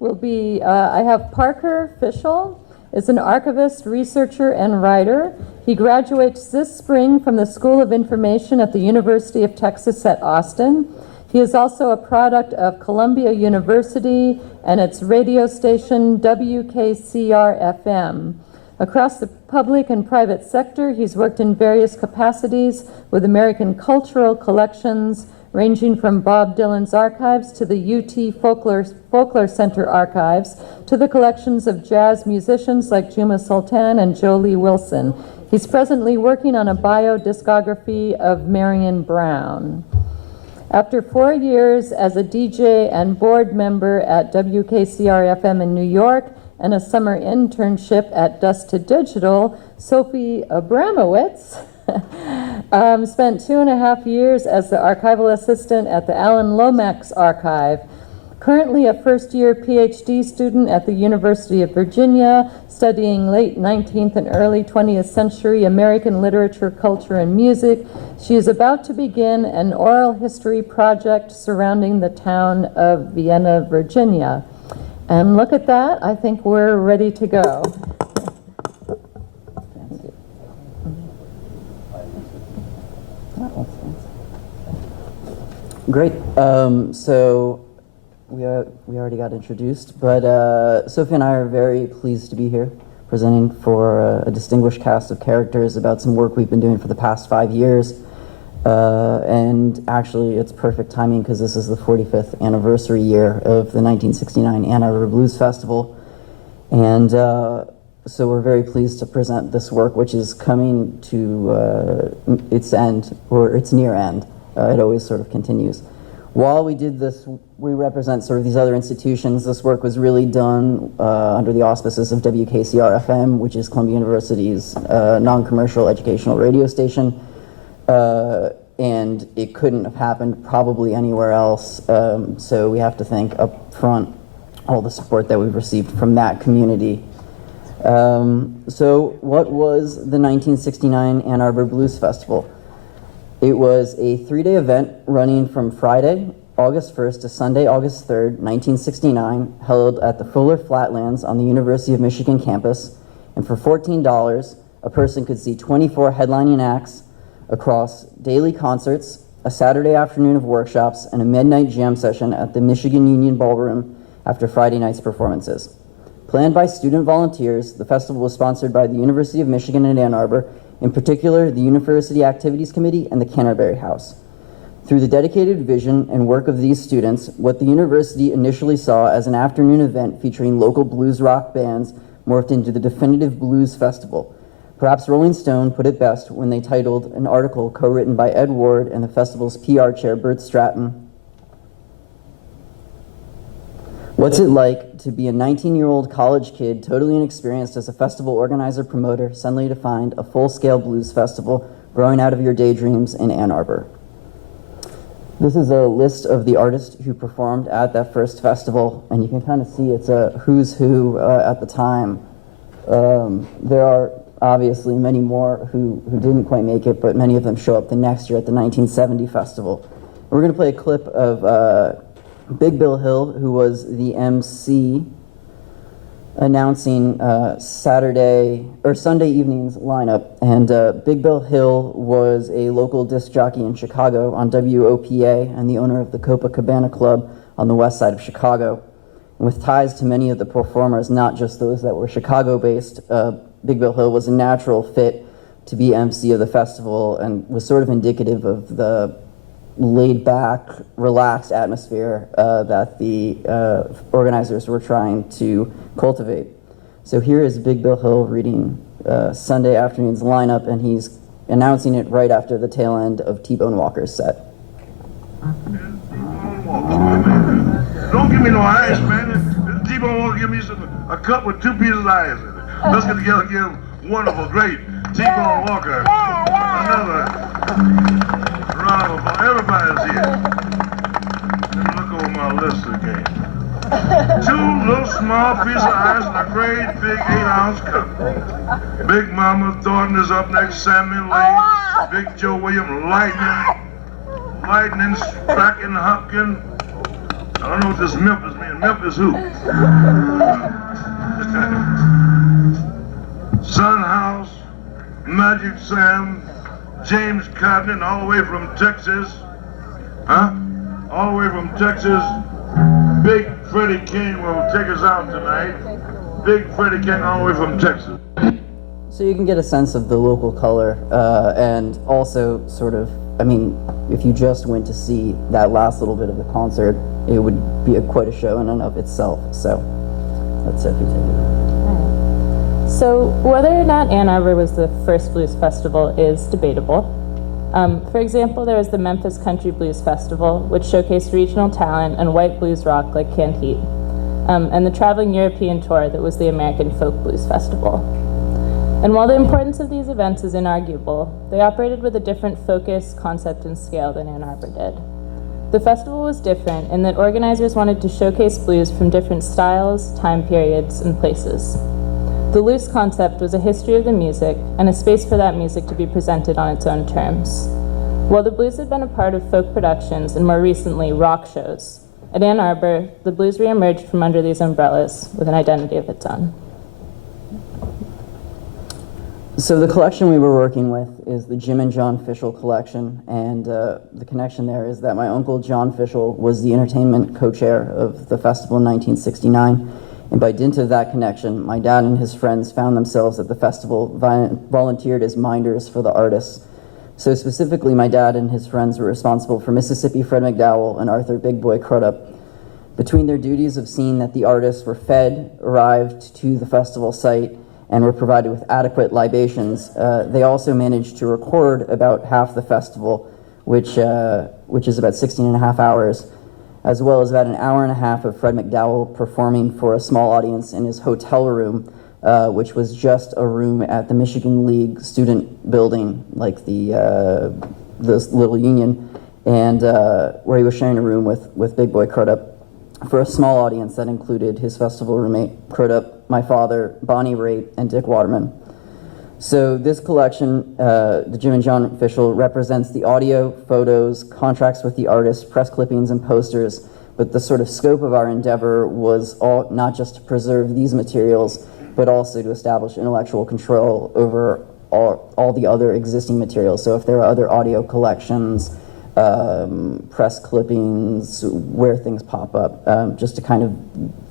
will be, I have Parker Fishel, is an archivist, researcher, and writer. He graduates this spring from the School of Information at the University of Texas at Austin. He is also a product of Columbia University and its radio station WKCR-FM. Across the public and private sector, he's worked in various capacities with American cultural collections, ranging from Bob Dylan's archives to the UT Folklore Center archives, to the collections of jazz musicians like Juma Sultan and Jolie Wilson. He's presently working on a bio-discography of Marion Brown. After 4 years as a DJ and board member at WKCR-FM in New York and a summer internship at Dust to Digital, Sophie Abramowitz spent 2.5 years as the archival assistant at the Alan Lomax Archive. Currently a first-year PhD student at the University of Virginia, studying late 19th and early 20th century American literature, culture, and music. She is about to begin an oral history project surrounding the town of Vienna, Virginia. And look at that, I think we're ready to go. Great. So we already got introduced, but Sophie and I are very pleased to be here presenting for a distinguished cast of characters about some work we've been doing for the past 5 years. And actually, it's perfect timing because this is the 45th anniversary year of the 1969 Ann Arbor Blues Festival. And so we're very pleased to present this work, which is coming to its end, or its near end. It always sort of continues. While we did this, we represent sort of these other institutions. This work was really done under the auspices of WKCR-FM, which is Columbia University's non-commercial educational radio station. And it couldn't have happened probably anywhere else. So we have to thank up front all the support that we've received from that community. So what was the 1969 Ann Arbor Blues Festival? It was a 3-day event running from Friday, August 1st to Sunday, August 3rd, 1969, held at the Fuller Flatlands on the University of Michigan campus. And for $14, a person could see 24 headlining acts across daily concerts, a Saturday afternoon of workshops, and a midnight jam session at the Michigan Union Ballroom after Friday night's performances. Planned by student volunteers, the festival was sponsored by the University of Michigan in Ann Arbor, in particular the University Activities Committee and the Canterbury House. Through the dedicated vision and work of these students, what the university initially saw as an afternoon event featuring local blues rock bands morphed into the definitive blues festival. Perhaps Rolling Stone put it best when they titled an article co-written by Ed Ward and the festival's PR chair, Bert Stratton, "What's it like to be a 19-year-old college kid, totally inexperienced as a festival organizer promoter, suddenly to find a full-scale blues festival growing out of your daydreams in Ann Arbor?" This is a list of the artists who performed at that first festival, and you can kind of see it's a who's who at the time. There are obviously many more who didn't quite make it, but many of them show up the next year at the 1970 festival. We're going to play a clip of Big Bill Hill, who was the MC, announcing Sunday evening's lineup. And Big Bill Hill was a local disc jockey in Chicago on WOPA and the owner of the Copacabana Club on the west side of Chicago. And with ties to many of the performers, not just those that were Chicago-based, Big Bill Hill was a natural fit to be MC of the festival and was sort of indicative of the laid-back, relaxed atmosphere that the organizers were trying to cultivate. So here is Big Bill Hill reading Sunday afternoon's lineup, and he's announcing it right after the tail end of T-Bone Walker's set. Don't give me no ice, man. T-Bone Walker give me a cup with 2 pieces of ice in it. Let's get together and give wonderful, great T-Bone Walker another round of applause. Everybody's here. Let me look over my list again. 2 little small pieces of ice in a great big 8-ounce cup. Big Mama Thornton is up next, Sammy Lane, Big Joe Williams, Lightning, Strachan, Hopkins. I don't know what this Memphis means. Memphis who? Son House, Magic Sam, James Cotton, all the way from Texas. Huh? All the way from Texas. Big Freddie King will take us out tonight. Big Freddie King all the way from Texas. So you can get a sense of the local color, and also sort of, I mean, if you just went to see that last little bit of the concert, it would be quite a show in and of itself. So that's Sophie. So whether or not Ann Arbor was the first blues festival is debatable. For example, there was the Memphis Country Blues Festival, which showcased regional talent and white blues rock like Canned Heat, and the traveling European tour that was the American Folk Blues Festival. And while the importance of these events is inarguable, they operated with a different focus, concept, and scale than Ann Arbor did. The festival was different in that organizers wanted to showcase blues from different styles, time periods, and places. The loose concept was a history of the music and a space for that music to be presented on its own terms. While the blues had been a part of folk productions and more recently rock shows, at Ann Arbor, the blues reemerged from under these umbrellas with an identity of its own. So the collection we were working with is the Jim and John Fishel collection, and the connection there is that my uncle John Fishel was the entertainment co-chair of the festival in 1969, and by dint of that connection, my dad and his friends found themselves at the festival, volunteered as minders for the artists. So specifically, my dad and his friends were responsible for Mississippi Fred McDowell and Arthur Big Boy Crudup. Between their duties of seeing that the artists were fed, arrived to the festival site, and were provided with adequate libations, they also managed to record about half the festival, which is about 16 and a half hours, as well as about an hour and a half of Fred McDowell performing for a small audience in his hotel room, which was just a room at the Michigan League student building, like the little union, and where he was sharing a room with Big Boy Crudup for a small audience that included his festival roommate, Crudup, my father, Bonnie Raitt, and Dick Waterman. So this collection, the Jim and John Fishel, represents the audio, photos, contracts with the artists, press clippings, and posters, but the sort of scope of our endeavor was all, not just to preserve these materials, but also to establish intellectual control over all the other existing materials. So if there are other audio collections, press clippings, where things pop up, just to kind of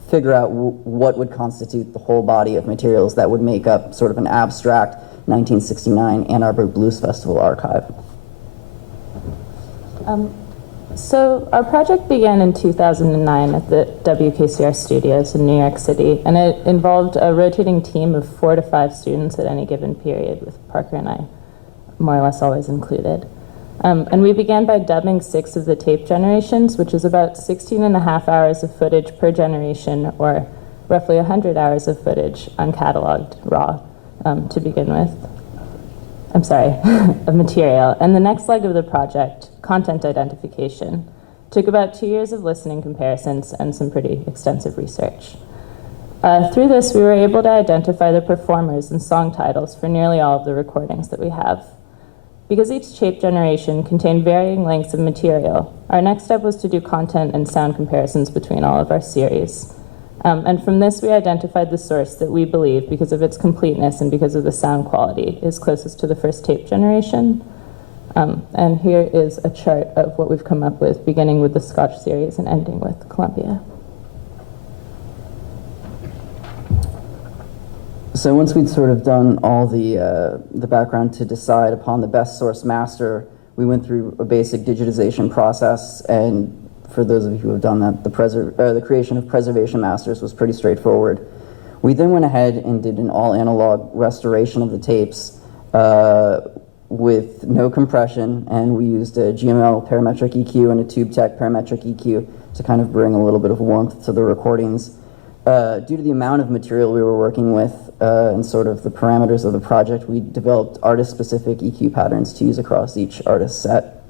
figure out what would constitute the whole body of materials that would make up sort of an abstract 1969 Ann Arbor Blues Festival archive. So our project began in 2009 at the WKCR studios in New York City, and it involved a rotating team of 4 to 5 students at any given period, with Parker and I more or less always included. And we began by dubbing 6 of the tape generations, which is about 16 and a half hours of footage per generation, or roughly 100 hours of footage uncatalogued, raw, to begin with. I'm sorry, of material. And the next leg of the project, content identification, took about 2 years of listening comparisons and some pretty extensive research. Through this, we were able to identify the performers and song titles for nearly all of the recordings that we have. Because each tape generation contained varying lengths of material, our next step was to do content and sound comparisons between all of our series. And from this, we identified the source that we believe, because of its completeness and because of the sound quality, is closest to the first tape generation. And here is a chart of what we've come up with, beginning with the Scotch series and ending with Columbia. So once we'd sort of done all the background to decide upon the best source master, we went through a basic digitization process, and for those of you who have done that, the creation of preservation masters was pretty straightforward. We then went ahead and did an all-analog restoration of the tapes with no compression, and we used a GML parametric EQ and a TubeTech parametric EQ to kind of bring a little bit of warmth to the recordings. Due to the amount of material we were working with and sort of the parameters of the project, we developed artist-specific EQ patterns to use across each artist set.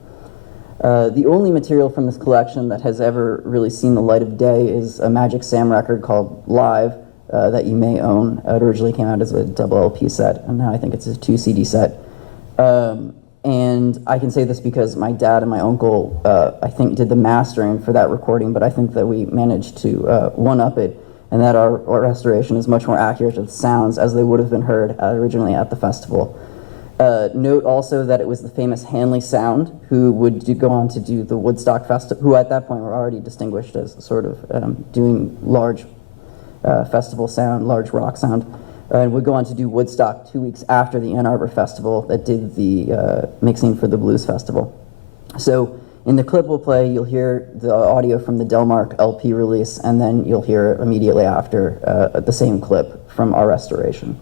The only material from this collection that has ever really seen the light of day is a Magic Sam record called Live that you may own. It originally came out as a double LP set, and now I think it's a 2 CD set. And I can say this because my dad and my uncle, I think, did the mastering for that recording, but I think that we managed to one-up it, and that our restoration is much more accurate to the sounds as they would have been heard originally at the festival. Note also that it was the famous Hanley Sound who would go on to do the Woodstock Festival, who at that point were already distinguished as sort of doing large festival sound, large rock sound, and would go on to do Woodstock 2 weeks after the Ann Arbor Festival that did the mixing for the Blues Festival. So in the clip we'll play, you'll hear the audio from the Delmark LP release, and then you'll hear immediately after the same clip from our restoration.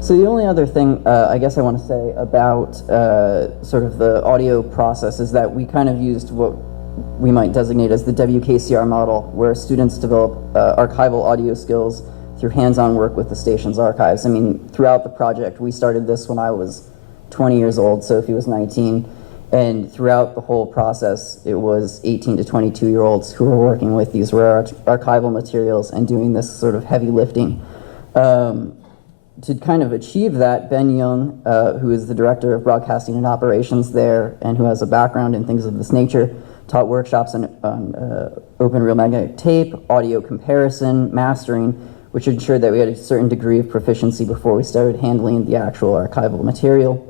So the only other thing I guess I want to say about sort of the audio process is that we kind of used what we might designate as the WKCR model, where students develop archival audio skills through hands-on work with the station's archives. I mean, throughout the project, we started this when I was 20 years old, Sophie was 19, and throughout the whole process, it was 18 to 22-year-olds who were working with these rare archival materials and doing this sort of heavy lifting. To kind of achieve that, Ben Young, who is the director of broadcasting and operations there and who has a background in things of this nature, taught workshops on open reel magnetic tape, audio comparison, mastering, which ensured that we had a certain degree of proficiency before we started handling the actual archival material,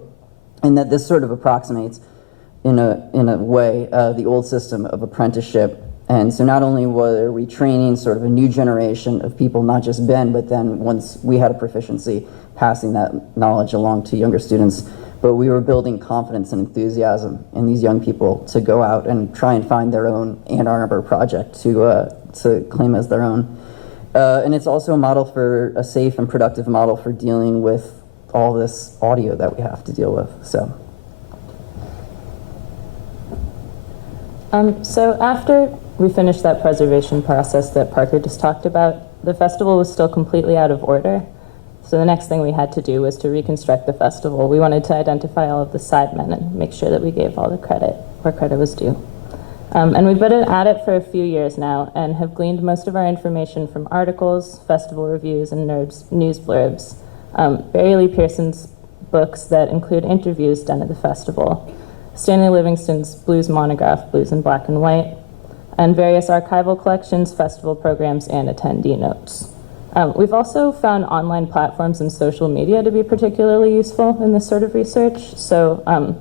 and that this sort of approximates, in a way, the old system of apprenticeship. And so not only were we training sort of a new generation of people, not just Ben, but then once we had a proficiency, passing that knowledge along to younger students, but we were building confidence and enthusiasm in these young people to go out and try and find their own Ann Arbor project to claim as their own. And it's also a model for a safe and productive model for dealing with all this audio that we have to deal with. So after we finished that preservation process that Parker just talked about, the festival was still completely out of order. So the next thing we had to do was to reconstruct the festival. We wanted to identify all of the sidemen and make sure that we gave all the credit where credit was due. And we've been at it for a few years now and have gleaned most of our information from articles, festival reviews, and news blurbs. Barry Lee Pearson's books that include interviews done at the festival, Stanley Livingston's blues monograph, Blues in Black and White, and various archival collections, festival programs, and attendee notes. We've also found online platforms and social media to be particularly useful in this sort of research. So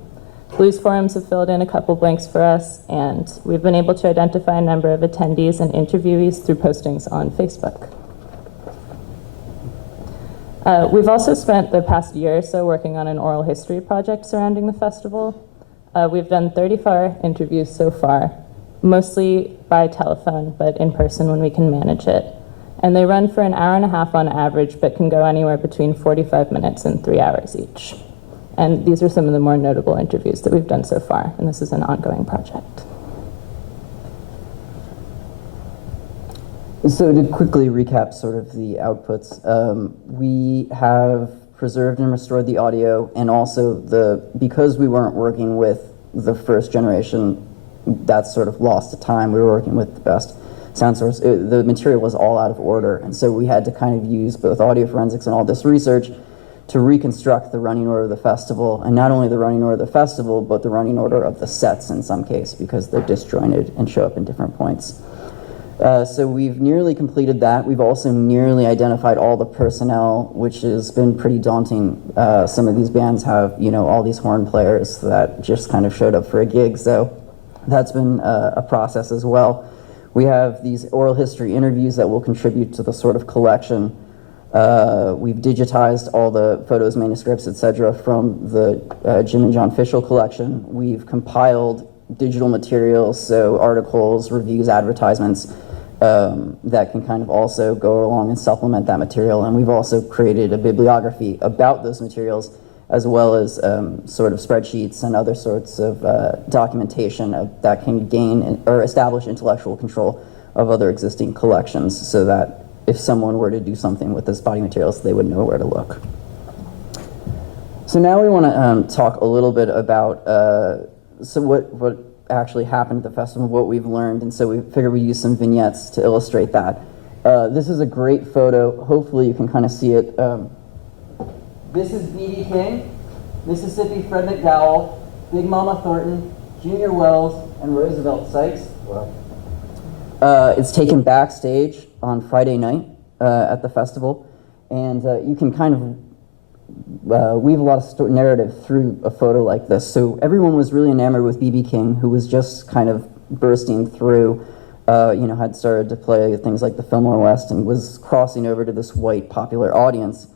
blues forums have filled in a couple blanks for us, and we've been able to identify a number of attendees and interviewees through postings on Facebook. We've also spent the past year or so working on an oral history project surrounding the festival. We've done 34 interviews so far, mostly by telephone, but in person when we can manage it. And they run for an hour and a half on average, but can go anywhere between 45 minutes and 3 hours each. And these are some of the more notable interviews that we've done so far, and this is an ongoing project. So to quickly recap sort of the outputs, we have preserved and restored the audio, and also because we weren't working with the first generation, that's sort of lost to time. We were working with the best sound source. The material was all out of order, and so we had to kind of use both audio forensics and all this research to reconstruct the running order of the festival, and not only the running order of the festival, but the running order of the sets in some case, because they're disjointed and show up in different points. So we've nearly completed that. We've also nearly identified all the personnel, which has been pretty daunting. Some of these bands have, all these horn players that just kind of showed up for a gig, so that's been a process as well. We have these oral history interviews that will contribute to the sort of collection We've digitized all the photos, manuscripts, etc. from the Jim and John Fishel collection. We've compiled digital materials, so articles, reviews, advertisements, that can kind of also go along and supplement that material. And we've also created a bibliography about those materials, as well as sort of spreadsheets and other sorts of documentation that can gain or establish intellectual control of other existing collections, so that if someone were to do something with this body materials, they would know where to look. So now we want to talk a little bit about so what actually happened at the festival, what we've learned, and so we figured we'd use some vignettes to illustrate that. This is a great photo. Hopefully you can kind of see it. This is B.B. King, Mississippi Fred McDowell, Big Mama Thornton, Junior Wells, and Roosevelt Sykes. It's taken backstage on Friday night at the festival, and you can kind of weave a lot of narrative through a photo like this. So everyone was really enamored with B.B. King, who was just kind of bursting through, had started to play things like the Fillmore West and was crossing over to this white popular audience.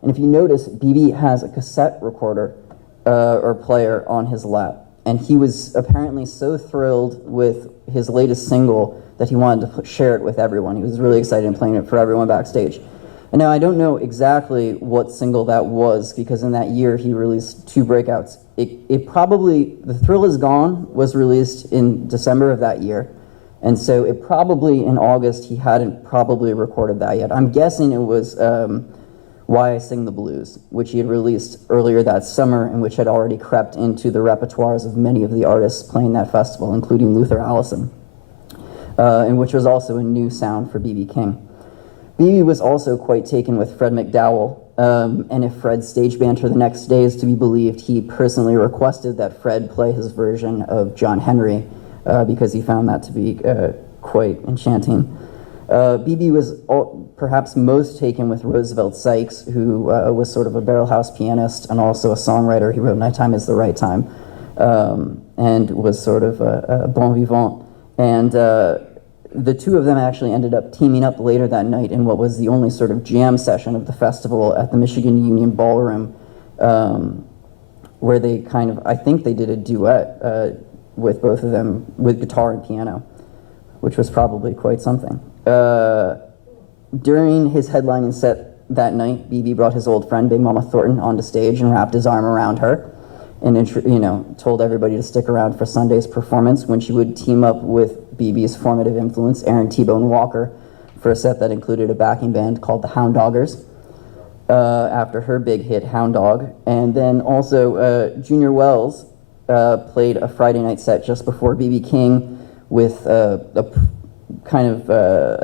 And if you notice, B.B. has a cassette recorder or player on his lap. And he was apparently so thrilled with his latest single that he wanted to share it with everyone. He was really excited and playing it for everyone backstage. And now I don't know exactly what single that was, because in that year he released 2 breakouts. It probably, The Thrill Is Gone was released in December of that year. And so it probably, in August, he hadn't probably recorded that yet. I'm guessing it was Why I Sing the Blues, which he had released earlier that summer and which had already crept into the repertoires of many of the artists playing that festival, including Luther Allison, and which was also a new sound for B.B. King. B.B. was also quite taken with Fred McDowell, and if Fred's stage banter the next day is to be believed, he personally requested that Fred play his version of John Henry, because he found that to be quite enchanting. B.B. was perhaps most taken with Roosevelt Sykes, who was sort of a barrelhouse pianist and also a songwriter. He wrote Nighttime is the Right Time, and was sort of a bon vivant. And the two of them actually ended up teaming up later that night in what was the only sort of jam session of the festival at the Michigan Union Ballroom, where they kind of, I think they did a duet with both of them with guitar and piano, which was probably quite something. During his headlining set that night, B.B. brought his old friend Big Mama Thornton onto stage and wrapped his arm around her and told everybody to stick around for Sunday's performance, when she would team up with B.B.'s formative influence, Aaron T-Bone Walker, for a set that included a backing band called the Hound Doggers, after her big hit Hound Dog. And then also Junior Wells played a Friday night set just before B.B. King with a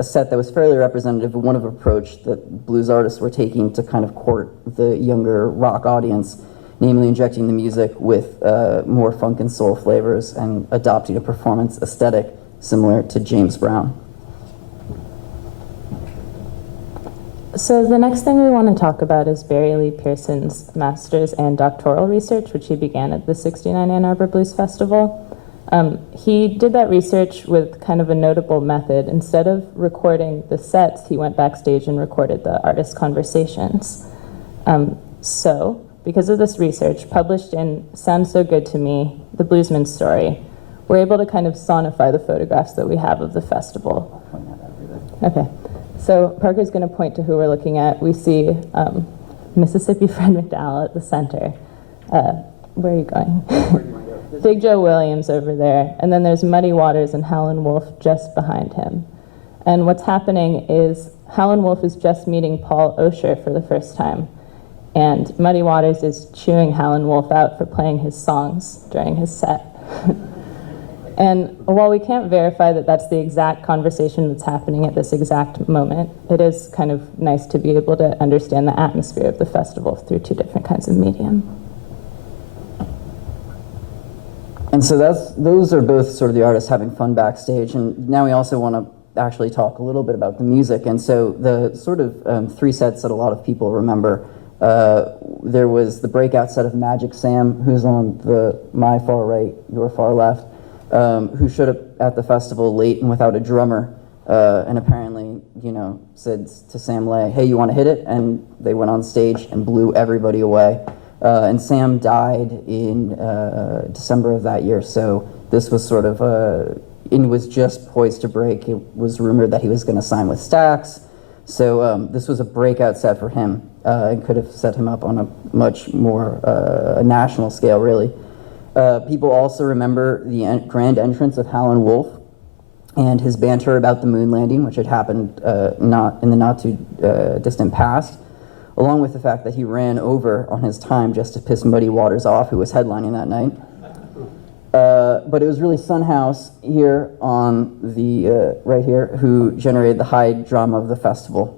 set that was fairly representative of one of approach that blues artists were taking to kind of court the younger rock audience, namely injecting the music with more funk and soul flavors and adopting a performance aesthetic similar to James Brown. So the next thing we want to talk about is Barry Lee Pearson's master's and doctoral research, which he began at the '69 Ann Arbor Blues Festival. He did that research with kind of a notable method. Instead of recording the sets, he went backstage and recorded the artist conversations. So, because of this research, published in Sounds So Good to Me, The Bluesman's Story, we're able to kind of sonify the photographs that we have of the festival. Okay, so Parker's going to point to who we're looking at. We see Mississippi Fred McDowell at the center. Where are you going? Big Joe Williams over there, and then there's Muddy Waters and Howlin' Wolf just behind him. And what's happening is Howlin' Wolf is just meeting Paul Osher for the first time, and Muddy Waters is chewing Howlin' Wolf out for playing his songs during his set. And while we can't verify that that's the exact conversation that's happening at this exact moment, it is kind of nice to be able to understand the atmosphere of the festival through 2 different kinds of medium. And so those are both sort of the artists having fun backstage. And now we also want to actually talk a little bit about the music. And so the sort of 3 sets that a lot of people remember, there was the breakout set of Magic Sam, who's on my far right, your far left, who showed up at the festival late and without a drummer, and apparently, said to Sam Lay, "Hey, you want to hit it?" And they went on stage and blew everybody away. And Sam died in December of that year, so this was sort of, it was just poised to break. It was rumored that he was going to sign with Stax, so this was a breakout set for him, and could have set him up on a much more national scale, really. People also remember the grand entrance of Howlin' Wolf and his banter about the moon landing, which had happened not in the not too distant past, along with the fact that he ran over on his time just to piss Muddy Waters off, who was headlining that night. But it was really Son House here on the right here who generated the high drama of the festival.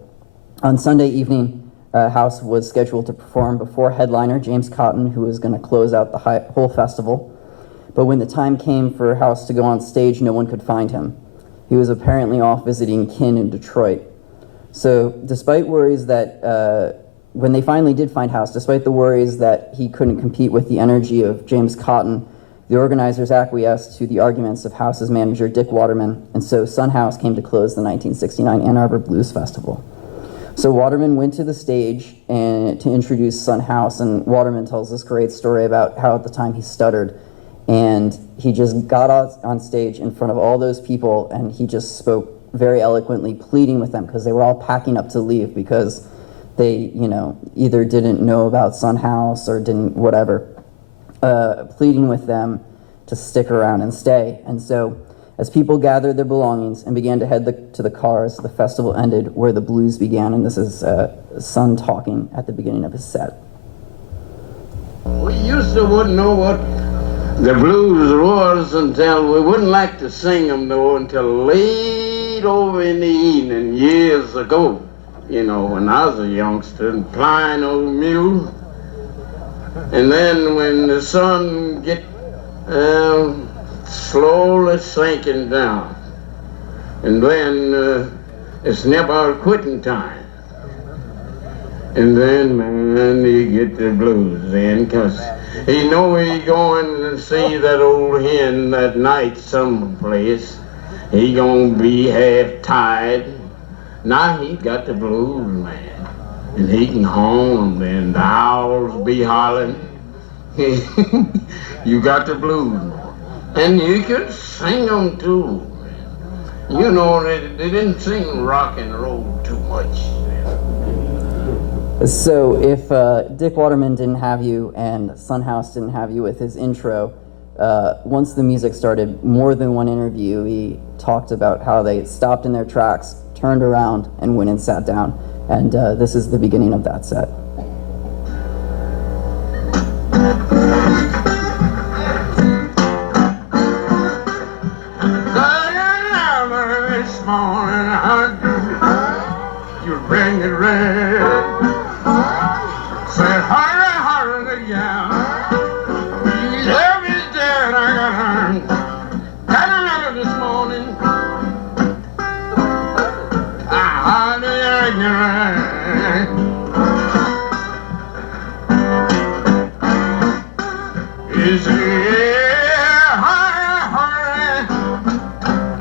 On Sunday evening, House was scheduled to perform before headliner James Cotton, who was going to close out the whole festival. But when the time came for House to go on stage, no one could find him. He was apparently off visiting kin in Detroit. So despite worries that, when they finally did find House, despite the worries that he couldn't compete with the energy of James Cotton, the organizers acquiesced to the arguments of House's manager, Dick Waterman, and so Son House came to close the 1969 Ann Arbor Blues Festival. So Waterman went to the stage to introduce Son House, and Waterman tells this great story about how at the time he stuttered, and he just got on stage in front of all those people, and he just spoke very eloquently, pleading with them, because they were all packing up to leave because they, either didn't know about Son House or didn't whatever, pleading with them to stick around and stay. And so as people gathered their belongings and began to head to the cars, the festival ended where the blues began, and this is Son talking at the beginning of his set. We used to wouldn't know what the blues was until we wouldn't like to sing them, though, until late over in the evening years ago, when I was a youngster and plying old mule. And then when the sun get slowly sinking down, and then it's never quitting time. And then, man, you get the blues in, because he know he going to see that old hen that night someplace. He gonna be half tired. Now he got the blues, man. And he can home, and the owls be hollering. You got the blues. And you could sing them too. They didn't sing rock and roll too much. So if Dick Waterman didn't have you and Son House didn't have you with his intro, once the music started, more than one interviewee talked about how they stopped in their tracks, turned around, and went and sat down. And this is the beginning of that set. This morning, you bring it red. Say, hurry, hurry, again. Love is dead, I got her. Got her this morning. I heard the ignorant. Is it hurry, hurry?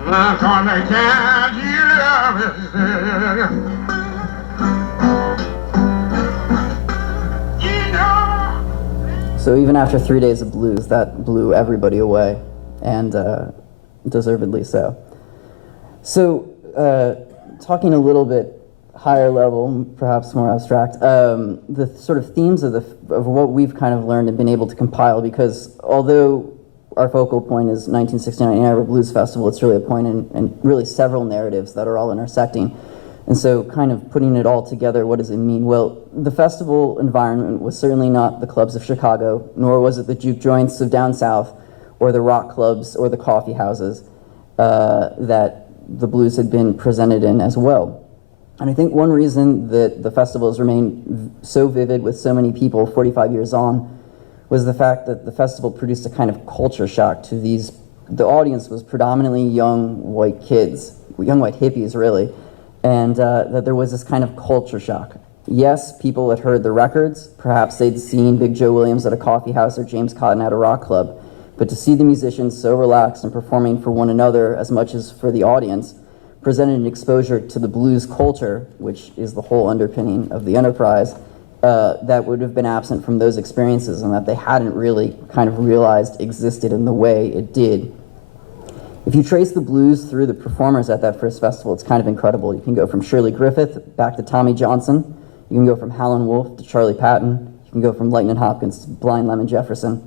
I'm gonna catch you love is dead. So even after 3 days of blues, that blew everybody away, and deservedly so. So talking a little bit higher level, perhaps more abstract, the sort of themes of what we've kind of learned and been able to compile, because although our focal point is 1969 Ann Arbor Blues Festival, it's really a point in really several narratives that are all intersecting. And so kind of putting it all together, what does it mean? Well, the festival environment was certainly not the clubs of Chicago, nor was it the juke joints of down south, or the rock clubs, or the coffee houses that the blues had been presented in as well. And I think one reason that the festival has remained so vivid with so many people 45 years on was the fact that the festival produced a kind of culture shock to these. The audience was predominantly young white kids, young white hippies really, and that there was this kind of culture shock. Yes, people had heard the records, perhaps they'd seen Big Joe Williams at a coffee house or James Cotton at a rock club, but to see the musicians so relaxed and performing for one another as much as for the audience presented an exposure to the blues culture, which is the whole underpinning of the enterprise, that would have been absent from those experiences and that they hadn't really kind of realized existed in the way it did. If you trace the blues through the performers at that first festival, it's kind of incredible. You can go from Shirley Griffith back to Tommy Johnson. You can go from Howlin' Wolf to Charlie Patton. You can go from Lightnin' Hopkins to Blind Lemon Jefferson.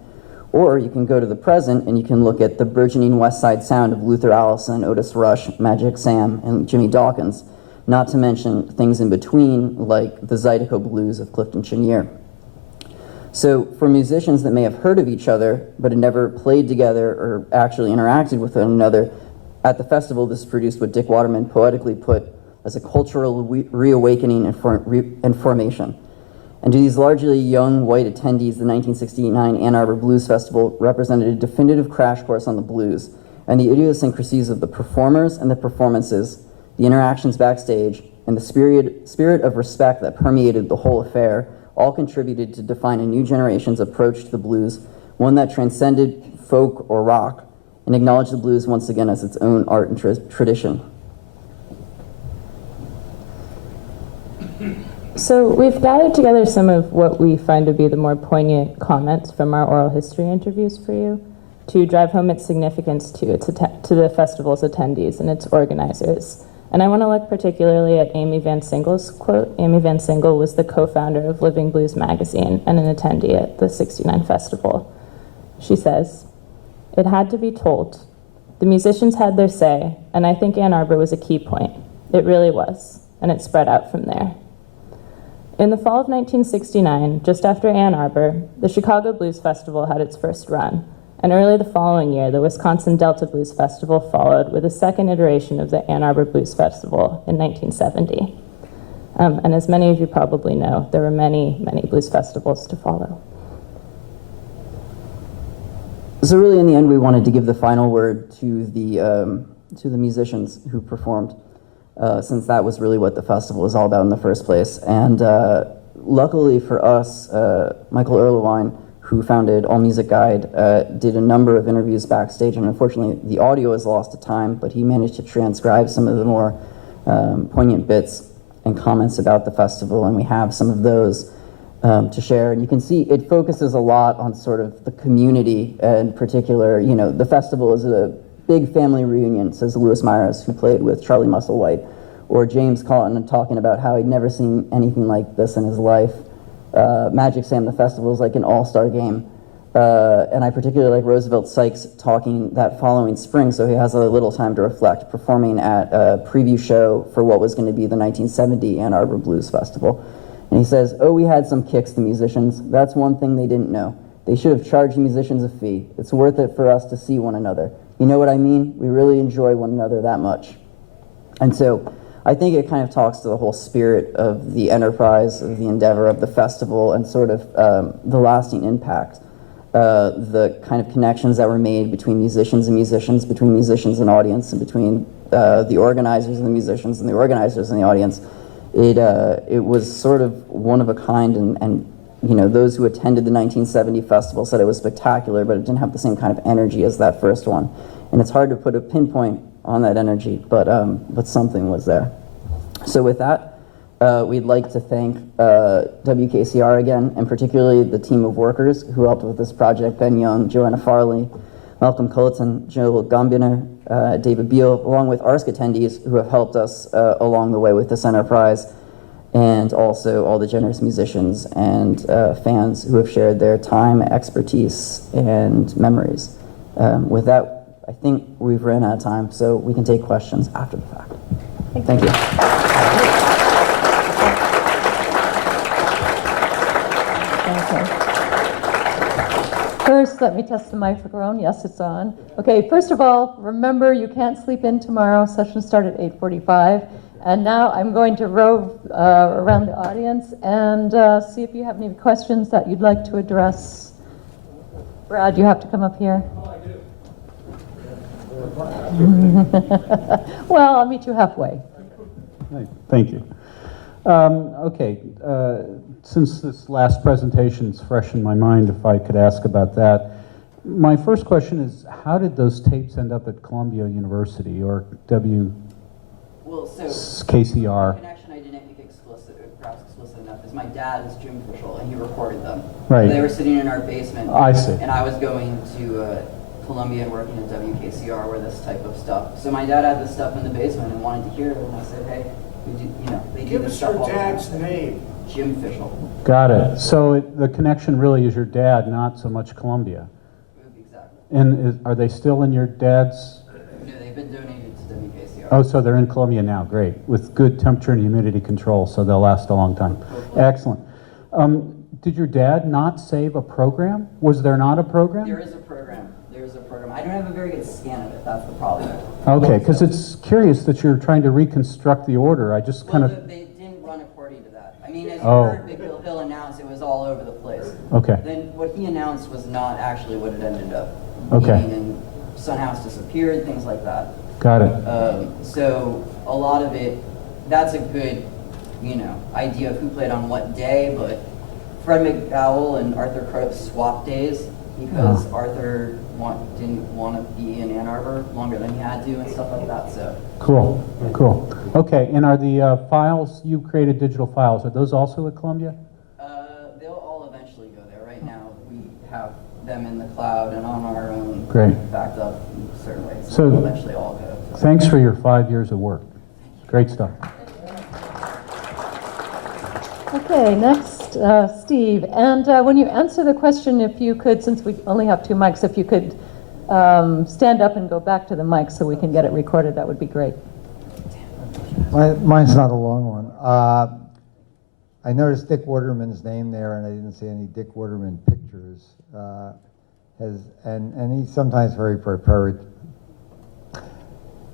Or you can go to the present and you can look at the burgeoning West Side sound of Luther Allison, Otis Rush, Magic Sam, and Jimmy Dawkins, not to mention things in between like the Zydeco Blues of Clifton Chenier. So for musicians that may have heard of each other but had never played together or actually interacted with one another, at the festival this produced what Dick Waterman poetically put as a cultural reawakening and formation. And to these largely young white attendees, the 1969 Ann Arbor Blues Festival represented a definitive crash course on the blues and the idiosyncrasies of the performers and the performances, the interactions backstage, and the spirit of respect that permeated the whole affair all contributed to define a new generation's approach to the blues, one that transcended folk or rock, and acknowledged the blues once again as its own art and tradition. So we've gathered together some of what we find to be the more poignant comments from our oral history interviews for you to drive home its significance to the festival's attendees and its organizers. And I want to look particularly at Amy Van Single's quote. Amy Van Single was the co-founder of Living Blues magazine and an attendee at the '69 festival. She says, "It had to be told. The musicians had their say, and I think Ann Arbor was a key point. It really was, and it spread out from there." In the fall of 1969, just after Ann Arbor, the Chicago Blues Festival had its first run, and early the following year, the Wisconsin Delta Blues Festival followed with a second iteration of the Ann Arbor Blues Festival in 1970. And as many of you probably know, there were many, many blues festivals to follow. So really, in the end, we wanted to give the final word to the musicians who performed, since that was really what the festival was all about in the first place. And luckily for us, Michael Erlewine, who founded All Music Guide, did a number of interviews backstage, and unfortunately the audio is lost to time, but he managed to transcribe some of the more poignant bits and comments about the festival, and we have some of those to share. And you can see it focuses a lot on sort of the community, in particular, you know, the festival is a big family reunion, says Louis Myers, who played with Charlie Musselwhite, or James Cotton talking about how he'd never seen anything like this in his life. Magic Sam, the festival is like an all-star game. And I particularly like Roosevelt Sykes talking that following spring, so he has a little time to reflect, performing at a preview show for what was going to be the 1970 Ann Arbor Blues Festival. And he says, "Oh, we had some kicks, the musicians. That's one thing they didn't know. They should have charged the musicians a fee. It's worth it for us to see one another. You know what I mean? We really enjoy one another that much." And so I think it kind of talks to the whole spirit of the enterprise, of the endeavor of the festival, and sort of the lasting impact, the kind of connections that were made between musicians and musicians, between musicians and audience, and between the organizers and the musicians and the organizers and the audience. It was sort of one of a kind, and you know, those who attended the 1970 festival said it was spectacular, but it didn't have the same kind of energy as that first one. And it's hard to put a pinpoint on that energy, but something was there. So with that, we'd like to thank WKCR again, and particularly the team of workers who helped with this project: Ben Young, Joanna Farley, Malcolm Culleton, Joel Gombiner, David Beal, along with ARSC attendees who have helped us along the way with this enterprise, and also all the generous musicians and fans who have shared their time, expertise, and memories. With that, I think we've run out of time, so we can take questions after the fact. Thank you. First, let me test the microphone. Yes, it's on. Okay, first of all, remember you can't sleep in tomorrow. Session started at 8:45. And now I'm going to rove around the audience and see if you have any questions that you'd like to address. Brad, you have to come up here. Well, I'll meet you halfway. Thank you. Okay, since this last presentation is fresh in my mind, if I could ask about that. My first question is, how did those tapes end up at Columbia University or Well, so KCR. the connection I didn't make explicit, or perhaps explicit enough, is my dad is Jim Fishel, and he recorded them. Right. They were sitting in our basement. I see. And I was going to Columbia and working at WKCR, where this type of stuff. So my dad had this stuff in the basement and wanted to hear it, and I said, hey, we do, they do Give this us stuff your all the time. dad's name. Jim Fishel. Got it. So the connection really is your dad, not so much Columbia. Exactly. And are they still in your dad's? No, they've been donated to WKCR. Oh, so they're in Columbia now. Great. With good temperature and humidity control, so they'll last a long time. Excellent. Did your dad not save a program? Was there not a program? There is a program. There is a program. I don't have a very good scan of it. That's the problem. Okay, because it's curious that you're trying to reconstruct the order. I just kind of... They didn't run according to that. I mean, as you Oh. heard Big Bill Hill announce, it was all over the place. Okay. Then what he announced was not actually what it ended up Okay. being, and Sunhouse disappeared, things like that. Got it. So a lot of it, that's a good, idea of who played on what day, but Fred McDowell and Arthur Crow swapped days because Arthur didn't want to be in Ann Arbor longer than he had to and stuff like that, so. Cool, cool. Okay, and are the files, you created digital files, are those also at Columbia? They'll all eventually go there. Right now, we have them in the cloud and on our own. Great. Backed up in certain ways. So- They'll eventually all go. Thanks for your 5 years of work. Great stuff. Okay, next, Steve. And when you answer the question, if you could, since we only have 2 mics, if you could stand up and go back to the mic so we can get it recorded, that would be great. Mine's not a long one. I noticed Dick Waterman's name there, and I didn't see any Dick Waterman pictures. And he's sometimes very prepared.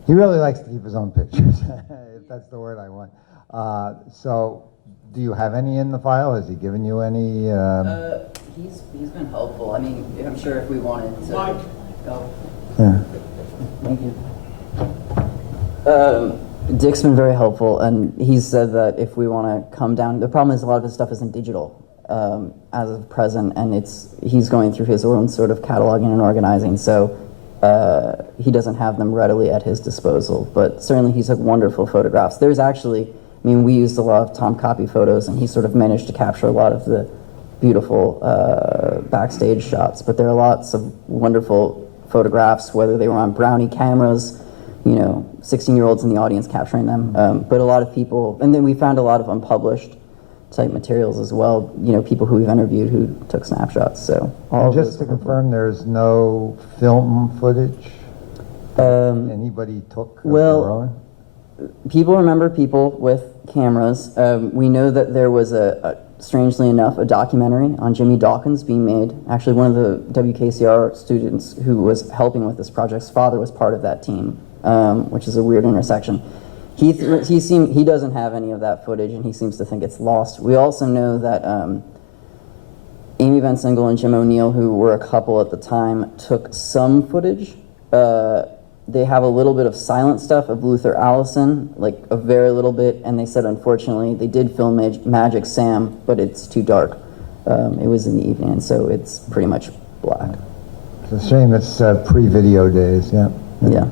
He really likes to keep his own pictures, if that's the word I want. So, do you have any in the file? Has he given you any? He's been helpful. I mean, I'm sure if we wanted to. Mike. Oh, Yeah. thank you. Dick's been very helpful, and he said that if we want to come down, the problem is a lot of his stuff isn't digital as of present, and he's going through his own sort of cataloging and organizing, so he doesn't have them readily at his disposal. But certainly he took wonderful photographs. There's actually, we used a lot of Tom Copy photos, and he sort of managed to capture a lot of the beautiful backstage shots. But there are lots of wonderful photographs, whether they were on Brownie cameras, 16-year-olds in the audience capturing them. But a lot of people, and then we found a lot of unpublished type materials as well, people who we've interviewed who took snapshots. So all And of just those to were confirm, there's no film footage anybody took of their well, own? people remember people with cameras. We know that there was strangely enough, a documentary on Jimmy Dawkins being made. Actually, one of the WKCR students who was helping with this project's father was part of that team, which is a weird intersection. He doesn't have any of that footage, and he seems to think it's lost. We also know that Amy Van Singel and Jim O'Neill, who were a couple at the time, took some footage. They have a little bit of silent stuff of Luther Allison, like a very little bit, and they said unfortunately they did film Magic Sam, but it's too dark. It was in the evening, and so it's pretty much black. It's a shame it's pre-video days, yeah. Yeah.